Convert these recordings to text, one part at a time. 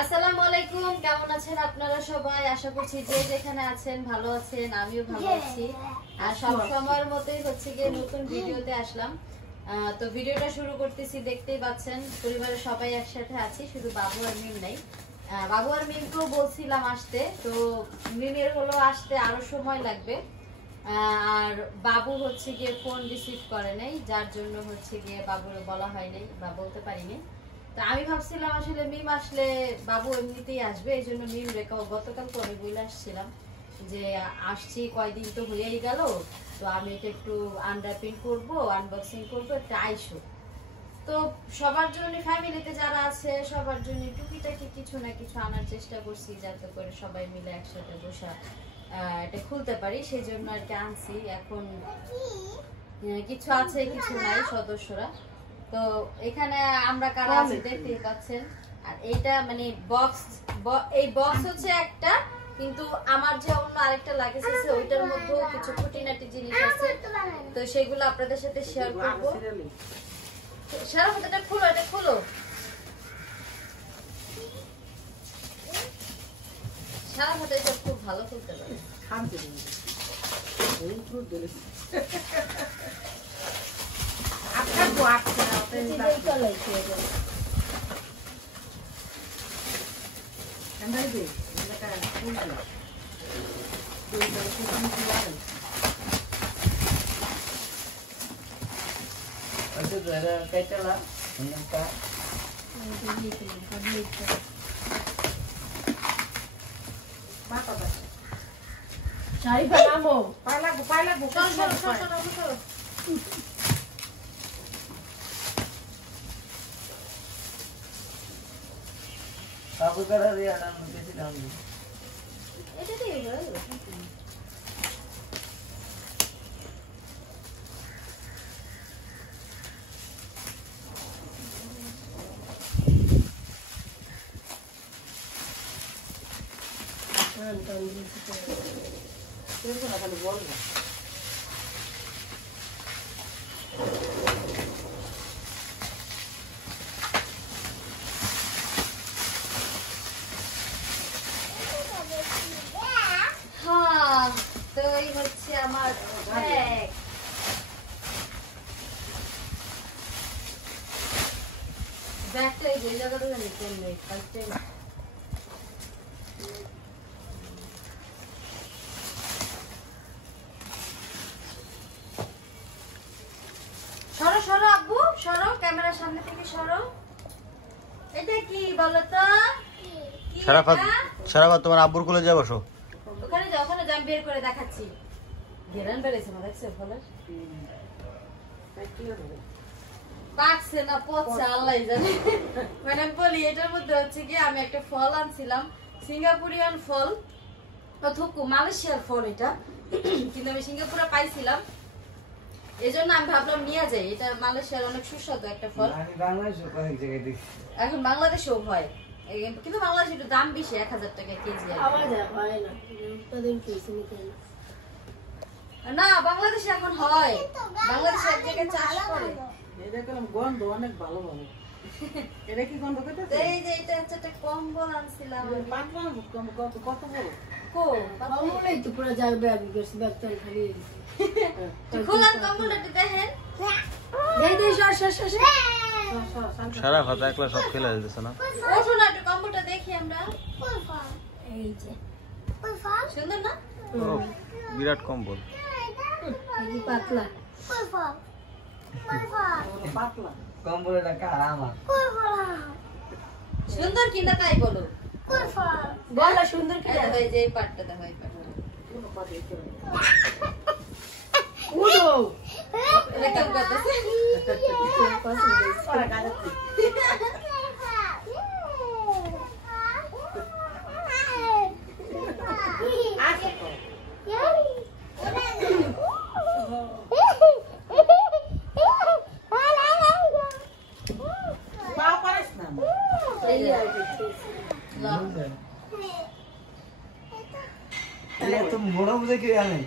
আসসালামু আলাইকুম, কেমন আছেন আপনারা সবাই? আশা করছি যে যেখানে আছেন ভালো আছেন, আমিও ভালো আছি। আর সব সময়ের মতোই হচ্ছে গিয়ে নতুন ভিডিওতে আসলাম। তো ভিডিওটা শুরু করতেছি, দেখতেই পাচ্ছেন পরিবারের সবাই একসাথে আছি, শুধু বাবু আর মিম নাই। বাবু আর মিমকেও বলছিলাম আসতে, তো মিমের হলো আসতে আরো সময় লাগবে। আর বাবু হচ্ছে গিয়ে ফোন রিসিভ করে নাই, যার জন্য হচ্ছে গিয়ে বাবুরে বলা হয় নাই বা বলতে পারিনি। তো আমি ভাবছিলাম আসলে মিম আসলে বাবু এমনিতেই আসবে, এই জন্য মিম গতকাল পরে বলে আসছিলাম যে আসছি, কয়দিন তো হয়েই গেল, তো আমি এটা একটু আনর্যাপিং করবো, আনবক্সিং করবো, একটা আইসো। তো সবার জন্য ফ্যামিলিতে যারা আছে সবার জন্য টুকিটাকি কিছু না কিছু আনার চেষ্টা করছি, যাতে করে সবাই মিলে একসাথে বসা এটা খুলতে পারি, সেই জন্য আর কি আনছি। এখন কিছু আছে কিছু নাই সদস্যরা। তো এখানে আমরা কারা আছি দেখতেই পাচ্ছেন। আর এইটা মানে বক্স, এই বক্স হচ্ছে একটা, কিন্তু আমার যে অন্য আরেকটা লাগেজ আছে ওইটার মধ্যেও কিছু খুঁটিনাটি জিনিস আছে, তো সেগুলো আপনাদের সাথে শেয়ার করবো। সারা এটা খুলো, এটা খুলো। সারা হাতে সব খুব ভালো খুলতে পারে। তো এই হচ্ছে আমার ব্যাগ। ব্যাগটা এই জায়গাটা জানি কোন নেই, কালকে সরো সরো আব্বু, সরো, ক্যামেরার সামনে থেকে সরো। এটা কি বলো তো? সারাফাত তোমার আব্বুর কোলে যা বসো। ওখানে যাও, ওখানে যাও, বের করে দেখাচ্ছি। ঘেরান বেড়েছে না, দেখছো ফলের? পাকছে না পচছে আল্লাহ জানে। মানে বলি এটার মধ্যে হচ্ছে কি আমি একটা ফল আনছিলাম, সিঙ্গাপুরিয়ান ফল, থুকু মালয়েশিয়ার ফল এটা, কিন্তু আমি সিঙ্গাপুরে পাইছিলাম, এই জন্য আমি ভাবলাম নিয়ে যাই। এটা মালয়েশিয়ার অনেক সুস্বাদু একটা ফল, এখন বাংলাদেশেও হয়, কিন্তু বাংলাদেশে একটু দাম বেশি, 1000 টাকা কেজি। না বাংলাদেশে এখন হয়, বাংলাদেশে এক জায়গায় চাষ করে। গন্ধ অনেক ভালো ভালো। এটা কি গন্ধ করতেছে? এই যে এটা হচ্ছে একটা কম্বল আনছিলাম। পাতলা কত বড়? কো কম্বলই তো পুরো যায় ব্যাগ গেছে, ব্যাগটা খালি। খোলার কম্বলটা একটু দেখেন। দেই দেই সর। সারাফাত একলা সব খেলে দিতেছে না। ওঠো না, একটু কম্বলটা দেখি আমরা। এই যে সুন্দর না? বিরাট কম্বল। এই পাতলা পাতলা কম্বলটা কার? আমার। সুন্দর কিনা তাই বলো। বলা সুন্দর কি এই যে এই পাটটা দেখো, এই পাটটা উড়ো এটা কেমন করতেছে? ওরা গাজাচ্ছে। আচ্ছা তো পাও পারিস না। এই যে বড় বুঝে কি আনে?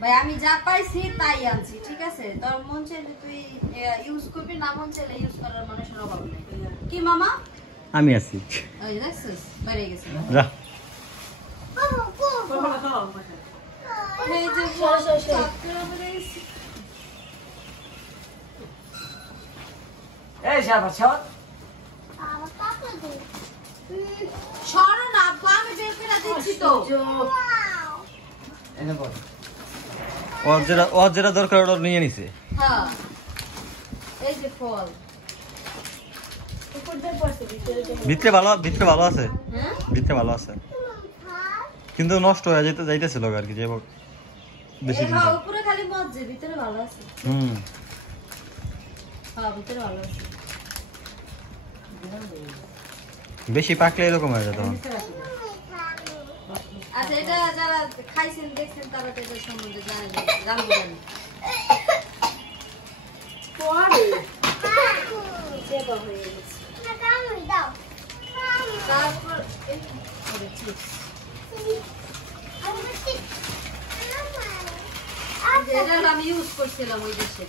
ভাই আমি যা পাইছি তাই আনছি, ঠিক আছে? তোর মন চাইলে তুই ইউজ করবি, না মন চাইলে ইউজ করার মানুষের অভাব নেই। কি মামা? আমি আছি। ওই দেখছিস বাইরে গেছে যা বাবা খাও বসে। এই যে এই শাবাশ শাবাশ সরো না আব্বা আমি বের করে দিচ্ছি তো এনে বল ওর যেটা দরকার ওটা নিয়ে নিছে হ্যাঁ এই যে ফল ভিতরে ভালো আছে হ্যাঁ ভিতরে ভালো আছে কিন্তু নষ্ট হয়ে যাইতেছিল আর কি যে বেশি দিন হ্যাঁ ধরে। উপরে খালি মজে ভিতরে ভালো আছে হুম হ্যাঁ ভিতরে ভালো আছে বেশি পাকলে এরকম হয়ে যেত আচ্ছা এটা যারা খাইছেন দেখছেন তারা তো এটা সম্বন্ধে জানেন জানবো জানি তারপর এই করে চিপস এটা আমি ইউজ করছিলাম ওই দেশে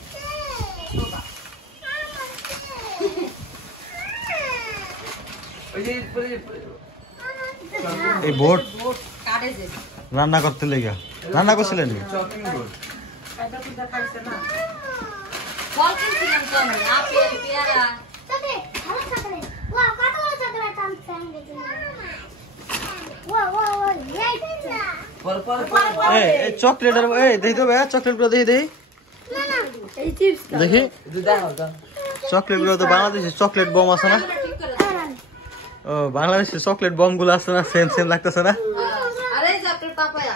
বাবা ওই যে এই বোট বোট কাটে যে রান্না করতে লেগে রান্না করছিলেন চপিং বোর্ড এটা তো দেখাইছে না ফল কিনছিলাম তো আমি আপেল পেয়ারা পর পর পর এই চকলেটের এই দেখি তো ভাই চকলেট গুলো দেখি দেখি একটু দাও দাও চকলেট গুলো তো বাংলাদেশে চকলেট বম আছে না ঠিক করে ও বাংলাদেশে চকলেট বম গুলো আছে না সেম সেম লাগতেছে না আরে যে আপনার পাপায়া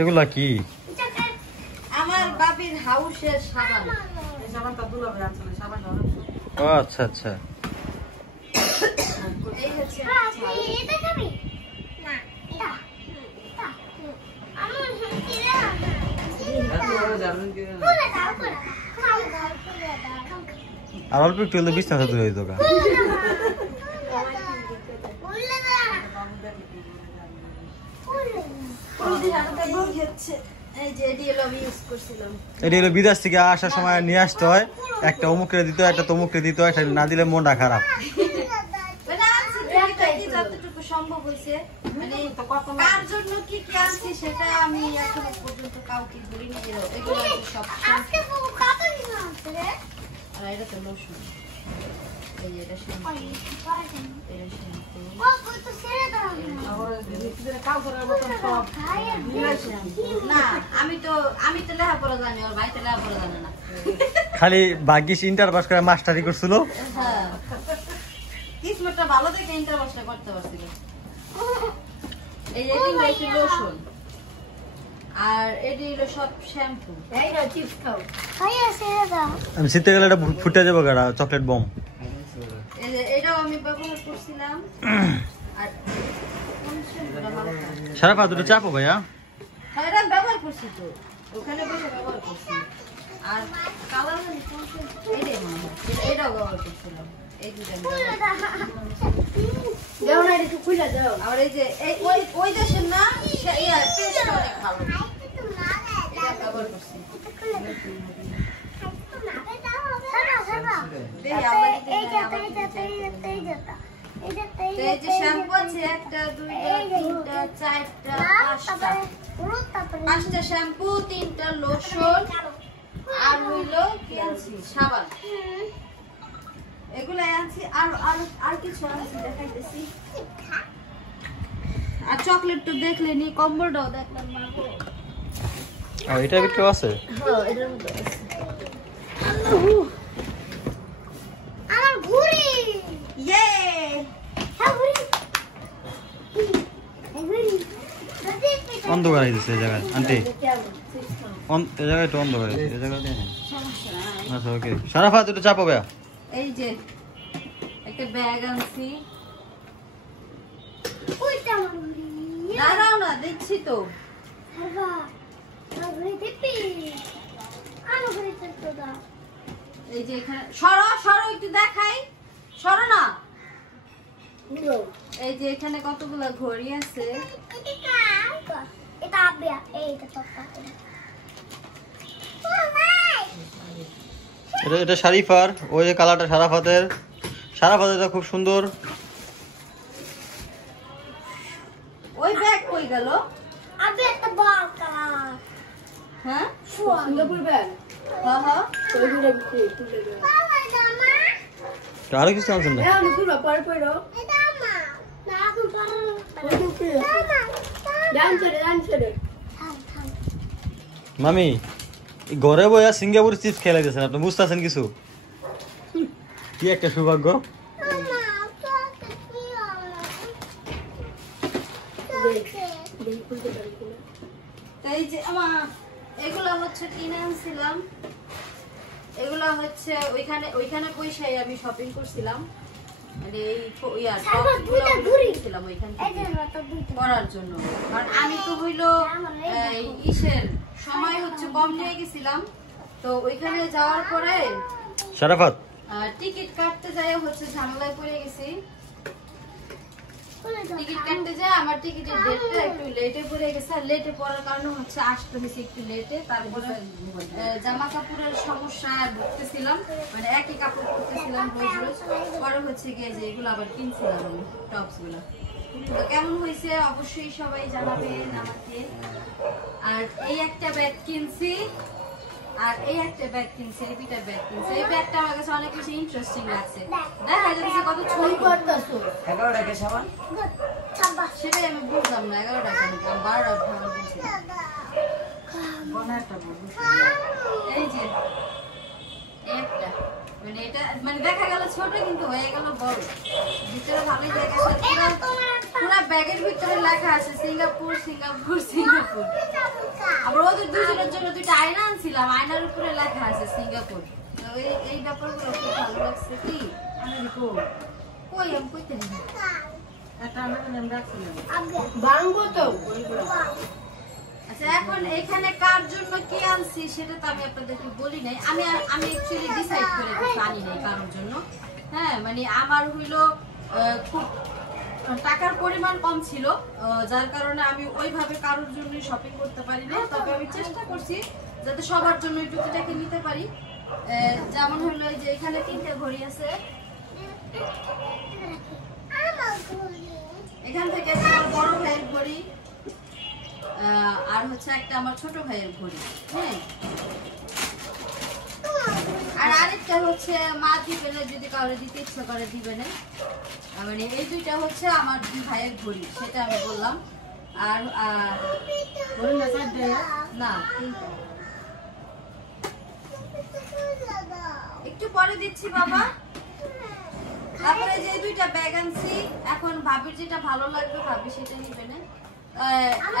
এগুলা কি আমার বাবির হাউসের সাবান এই সাবানটা দুলাবে আনছে না সাবানটা অনেক সুন্দর। ও আচ্ছা আচ্ছা এই হচ্ছে এত বড় জানেন কি না আর অল্প একটু হলে বিছনা দূর হইতো গা এই যে এটি হলো আমি ইউজ করছিলাম এটি হলো বিদেশ থেকে আসার সময় নিয়ে আসতে হয় একটা অমুকরে দিত একটা তমুকরে দিত একটা না দিলে মনটা খারাপ মানে আনছি টুকিটাকি যতটুকু সম্ভব হয়েছে মানে কার জন্য কি কি আনছি সেটা আমি এখনো পর্যন্ত কাউকে বলিনি এগুলো আমি সব আর এটা তো লোশন এই যে এটা শ্যাম্পু এটা শ্যাম্পু তারপরে নিজেদের কাউসারের মতন সব না আমি তো লেখাপড়া জানি ওর ভাই তো লেখাপড়া জানে না খালি ভাগ্যিস ইন্টার পাস করে মাস্টারি করছিল হ্যাঁ কিসমতটা ভালো দেখে ইন্টার পাসটা করতে পারছিল এই এটি হচ্ছে লোশন আর এটি হলো সব শ্যাম্পু আমি শীতে গেলে এটা ফুটে যাবো গাড়া চকলেট বম এই যে এটাও আমি ব্যবহার করছিলাম আর কোন শ্যাম্পুটা ভালো লাগে? সারা পা দুটো চাপো ভাইয়া হ্যাঁ এটা আমি ব্যবহার করছি তো ওখানে বসে ব্যবহার করছি আর কালার কোন শ্যাম্পু এটাই মনে হয় এটাও ব্যবহার করছিলাম এই দুটো আমি ব্যবহার আর এই যে এই ওই দেশের না টেস্ট অনেক ভালো এটা ব্যবহার করছি তো এই যে শ্যাম্পু আছে 1 2 3 4 5টা শ্যাম্পু 3টা লোশন আর হইলো কি আনছি সাবান এগুলাই আনছি আর কিছু আনছি দেখাইতেছি আর চকলেট তো দেখলেনি কম্বোটাও দেখলাম মাগো আর এটার ভিতরে আছে হ্যাঁ এটার মধ্যে আছে আমার ঘুড়ি ইয়ে হ্যাঁ ঘুড়ি অন্ধকার হয়ে গেছে এই জায়গায় আন্টি এই জায়গায় একটু অন্ধকার হয়ে গেছে এই জায়গায় আচ্ছা ওকে সারা পা দুটো চাপো ভাইয়া এই যে একটা ব্যাগ আনছি ওইটা আমার ঘুড়ি দাঁড়াও না দেখছি তো হারবা আমার ঘুড়ি দিবি আমার ঘুড়ি তো দাও এই যে এখানে সরো একটু দেখাই সরো না এই যে এখানে কতগুলো ঘড়ি আছে এটা কার এটা শারিফার, ওই যে কালারটা সারাফাতের। সারাফাতেরটা খুব সুন্দর। ওই ব্যাগ কই গেল? আবে একটা বল কালার হ্যাঁ সিঙ্গাপুর ব্যাগ হ্যাঁ হ্যাঁ ওইগুলো তুলে দে বাবা জামা আরো কিছু আনছেন না? আমি খুলবা পরে পড়ো এটা মা না এখন পড়ো ডান ছেড়ে থাম থাম মামি এই ঘরে বইয়া সিঙ্গাপুর চিপস খেলাই দিয়েছেন, আপনি বুঝতেছেন কিছু? কি একটা সৌভাগ্য। মামা তো কি এই যে আমার এগুলা হচ্ছে কিনে আনছিলাম, এগুলা হচ্ছে ওইখানে পয়সায় আমি শপিং করছিলাম, মানে এই টপগুলো কিনছিলাম ওইখান এই যে থেকে তো বুঝতে করার জন্য। কারণ আমি তো হইলো ইসের সময় হচ্ছে কম নিয়ে গেছিলাম, তো ওইখানে যাওয়ার পরে সারাফাত টিকিট কাটতে যাই হচ্ছে ঝামেলায় পড়ে গেছি। টিকিট কাটতে যায় আমার টিকিটের ডেটটা একটু লেটে পড়ে গেছে, আর লেটে পড়ার কারণে হচ্ছে আসতে হয়েছে একটু লেটে। তারপরে জামা কাপড়ের সমস্যা ভুগতেছিলাম, মানে একই কাপড় পরতেছিলাম রোজ রোজ। পরে হচ্ছে গিয়ে যে এগুলো আবার কিনছিলাম আমি টপস গুলা। তো কেমন হয়েছে অবশ্যই সবাই জানাবেন আমাকে। আর এই একটা ব্যাগ কিনছি, আর এই একটা ব্যাগ কিনছি, এই দুইটা ব্যাগ কিনছি। এই ব্যাগটা আমার কাছে অনেক বেশি ইন্টারেস্টিং লাগছে, দেখা যাচ্ছে কত ছোট। 11 টাকা সাবান ছাব্বা সেটাই আমি বুঝলাম না 11 টাকা নাকি, আমি 12 টাকা কিনছি। বনাটা বলবো এই যে এই একটা, মানে এটা মানে দেখা গেল ছোট কিন্তু হয়ে গেল বড়। ভিতরে ভালোই দেখা যাচ্ছে, পুরো ব্যাগের ভিতরে লেখা আছে সিঙ্গাপুর সিঙ্গাপুর সিঙ্গাপুর। আবার ওদের দুজনের জন্য দুইটা আয়না আনছিলাম, আয়নার উপরে লেখা আছে সিঙ্গাপুর। তো এই ব্যাপারগুলো খুব ভালো লাগছে। কি আমি দেখো কই আমি কইতে নেই। এটা আমি রাখছিলাম আগে বাঙ্গো তো আচ্ছা এখন এখানে কার জন্য কি আনছি সেটা তো আমি আপনাদেরকে বলি নাই। আমি অ্যাকচুয়ালি ডিসাইড করে কিছু আনি নাই কারোর জন্য। হ্যাঁ মানে আমার হইলো খুব টাকার পরিমাণ কম ছিল, যার কারণে আমি ওইভাবে কারোর জন্য শপিং করতে পারি না। তবে আমি চেষ্টা করছি যাতে সবার জন্য একটু টাকা নিতে পারি। যেমন হলো যে এখানে 3টা ঘড়ি আছে, আমার ঘড়ি এখান থেকে আছে আমার বড় ভাইয়ের ঘড়ি, আর হচ্ছে একটা আমার ছোট ভাইয়ের ঘড়ি। হ্যাঁ আর আরেকটা হচ্ছে মা দিবে না, যদি কাউরে দিতে ইচ্ছা করে দিবে না। মানে এই দুইটা হচ্ছে আমার দুই ভাইয়ের ঘড়ি, সেটা আমি বললাম। আর বলি না সাইড দে না 3টা একটু পরে দিচ্ছি বাবা। তারপরে যে দুইটা ব্যাগ আনছি, এখন ভাবির যেটা ভালো লাগবে ভাবি সেটা নিবে না।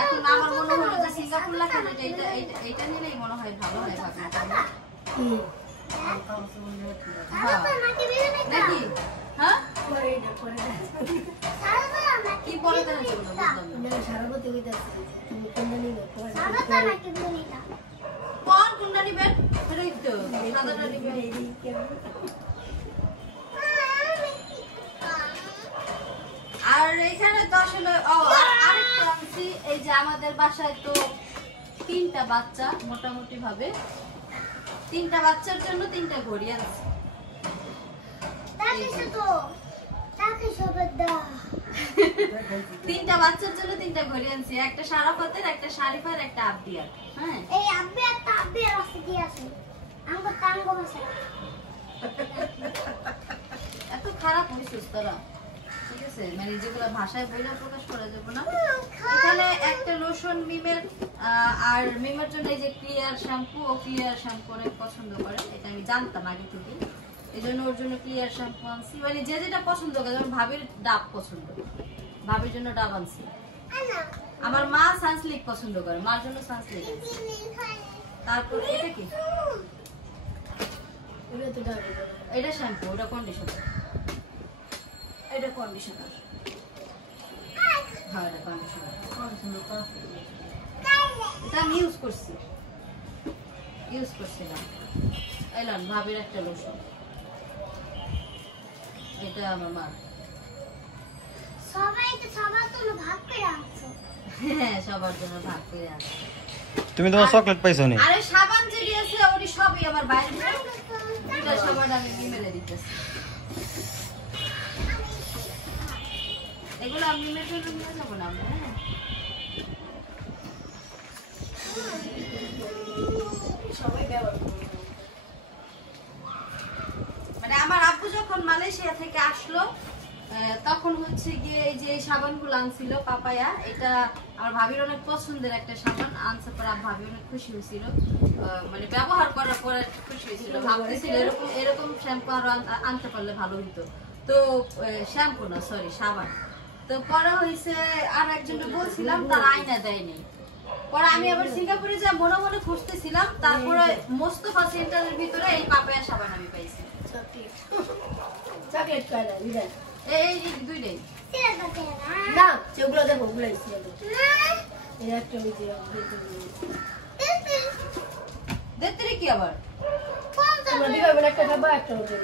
এখন আমার মনে হলো যে সিঙ্গাপুর লেখা যেটা এইটা নিলেই মনে হয় ভালো হয় ভাবি। হ্যাঁ নাকি? হ্যাঁ কি পরে দেওয়ার জন্য বুঝলাম না। কোন কোনটা নিবেন? এই তো সাদাটা নিবেন। আর এখানে তো আসলে আরেকটা আনছি, এই যে আমাদের বাসায় তো 3টা বাচ্চা, মোটামুটি ভাবে 3টা বাচ্চার জন্য 3টা ঘড়ি আনছি। তিনটা বাচ্চার জন্য 3টা ঘড়ি আনছি, একটা সারাফাতের, একটা শারিফার, একটা আব্দিয়ার। হ্যাঁ এই আব্বে একটা আব্বে আছে কি আছে আমগো তাঙ্গো আছে এত খারাপ হইছিস তোরা, ঠিক আছে? মানে যেগুলো ভাষায় বইলে প্রকাশ করা যাবে না। এখানে একটা লোশন মিমের, আর মিমের জন্য এই যে ক্লিয়ার শ্যাম্পু, ও ক্লিয়ার শ্যাম্পু অনেক পছন্দ করে, এটা আমি জানতাম আগে থেকে। এই জন্য ওর জন্য ক্লিয়ার শ্যাম্পু আনছি, মানে যে যেটা পছন্দ করে। যেমন ভাবির ডাব পছন্দ, ভাবির জন্য ডাব আনছি। আমার মা সানস্লিক পছন্দ করে, মার জন্য সানস্লিক আনছি। তারপর এটা কি? এটা শ্যাম্পু, ওটা কন্ডিশনার। এটা কন্ডিশনার, হ্যাঁ এটা কন্ডিশনার। এটা আমি ইউজ করছিলাম। এলাম ভাবির একটা লোশন, এটা আমার মা। সবাইকে সবার জন্য ভাগ করে আনছো হ্যাঁ সবার জন্য ভাগ করে আনছি। তুমি তোমার চকলেট পাইছো নি? আরে সাবান যে দিয়েছে ওটি সবই আমার বাইরে, দুইটা সাবান আমি মিমেলে দিতেছি। এগুলো আমি মেট্রো নিয়ে যাবো না আমরা, হ্যাঁ? মানে আমার আব্বু যখন মালয়েশিয়া থেকে আসলো তখন হচ্ছে গিয়ে এই যে সাবানগুলো আনছিল পাপায়া, এটা আমার ভাবির অনেক পছন্দের একটা সাবান আনছে পর ভাবি অনেক খুশি হয়েছিল, মানে ব্যবহার করার পর খুশি হয়েছিল, ভাবতেছিল এরকম এরকম শ্যাম্পু আরো আনতে পারলে ভালো হইতো। তো শ্যাম্পু না সরি সাবান। তো পরে হয়েছে আর একজনকে বলছিলাম, তার আয়না দেয়নি। পরে আমি আবার সিঙ্গাপুরে যা মনে মনে খুঁজতেছিলাম, তারপরে মোস্তফা সেন্টারের ভিতরে এই পাপায়া সাবান আমি পাইছি। চকলেট কয়টা দিবেন? এই দুইটাই না সেগুলো দেখো ওগুলো এই একটা ওই যে দেখতে কি আবার তোমরা দিবে একটা খাবা একটা ওদের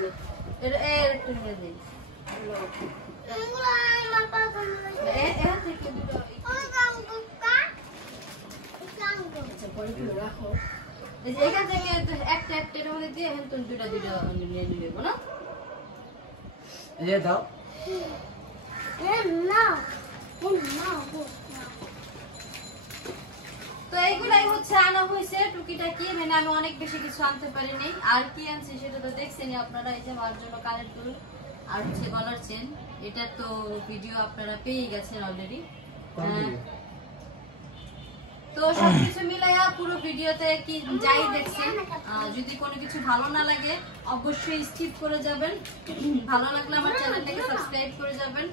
এর এর একটু নিয়ে দিই। এর থেকে দুটো আচ্ছা পরে কি রাখো এই যে এখান থেকে একটা একটা এর মধ্যে দিয়ে এখন তুমি দুটো দুটো নিয়ে নিবে না? ये दाও তো এইগুলাই হচ্ছে আনা হয়েছে টুকিটাকি, মানে আমি অনেক বেশি কিছু আনতে পারিনি। আর কি আনছি সেটা তো দেখছেনই আপনারা, এই যে মার জন্য কানের দুল আর হচ্ছে গলার চেন, এটা তো ভিডিও আপনারা পেয়ে গেছেন অলরেডি। তো সবকিছু মিলাইয়া পুরো ভিডিওতে কি যাই দেখছেন, যদি কোনো কিছু ভালো না লাগে অবশ্যই স্কিপ করে যাবেন, ভালো লাগলে আমার চ্যানেলটাকে সাবস্ক্রাইব করে যাবেন,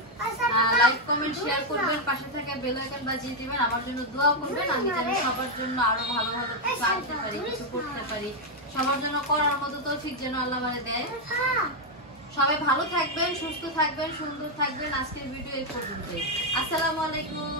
লাইক কমেন্ট শেয়ার করবেন, পাশে থাকা বেল আইকন বাজিয়ে দিবেন, আমার জন্য দোয়া করবেন, আমি যেন সবার জন্য আরো ভালো ভালো কিছু আনতে পারি, কিছু করতে পারি, সবার জন্য করার মতো তৌফিক যেন আল্লাহ আমারে দেয়। সবাই ভালো থাকবেন, সুস্থ থাকবেন, সুন্দর থাকবেন। আজকের ভিডিও এই পর্যন্তই। আসসালামু আলাইকুম।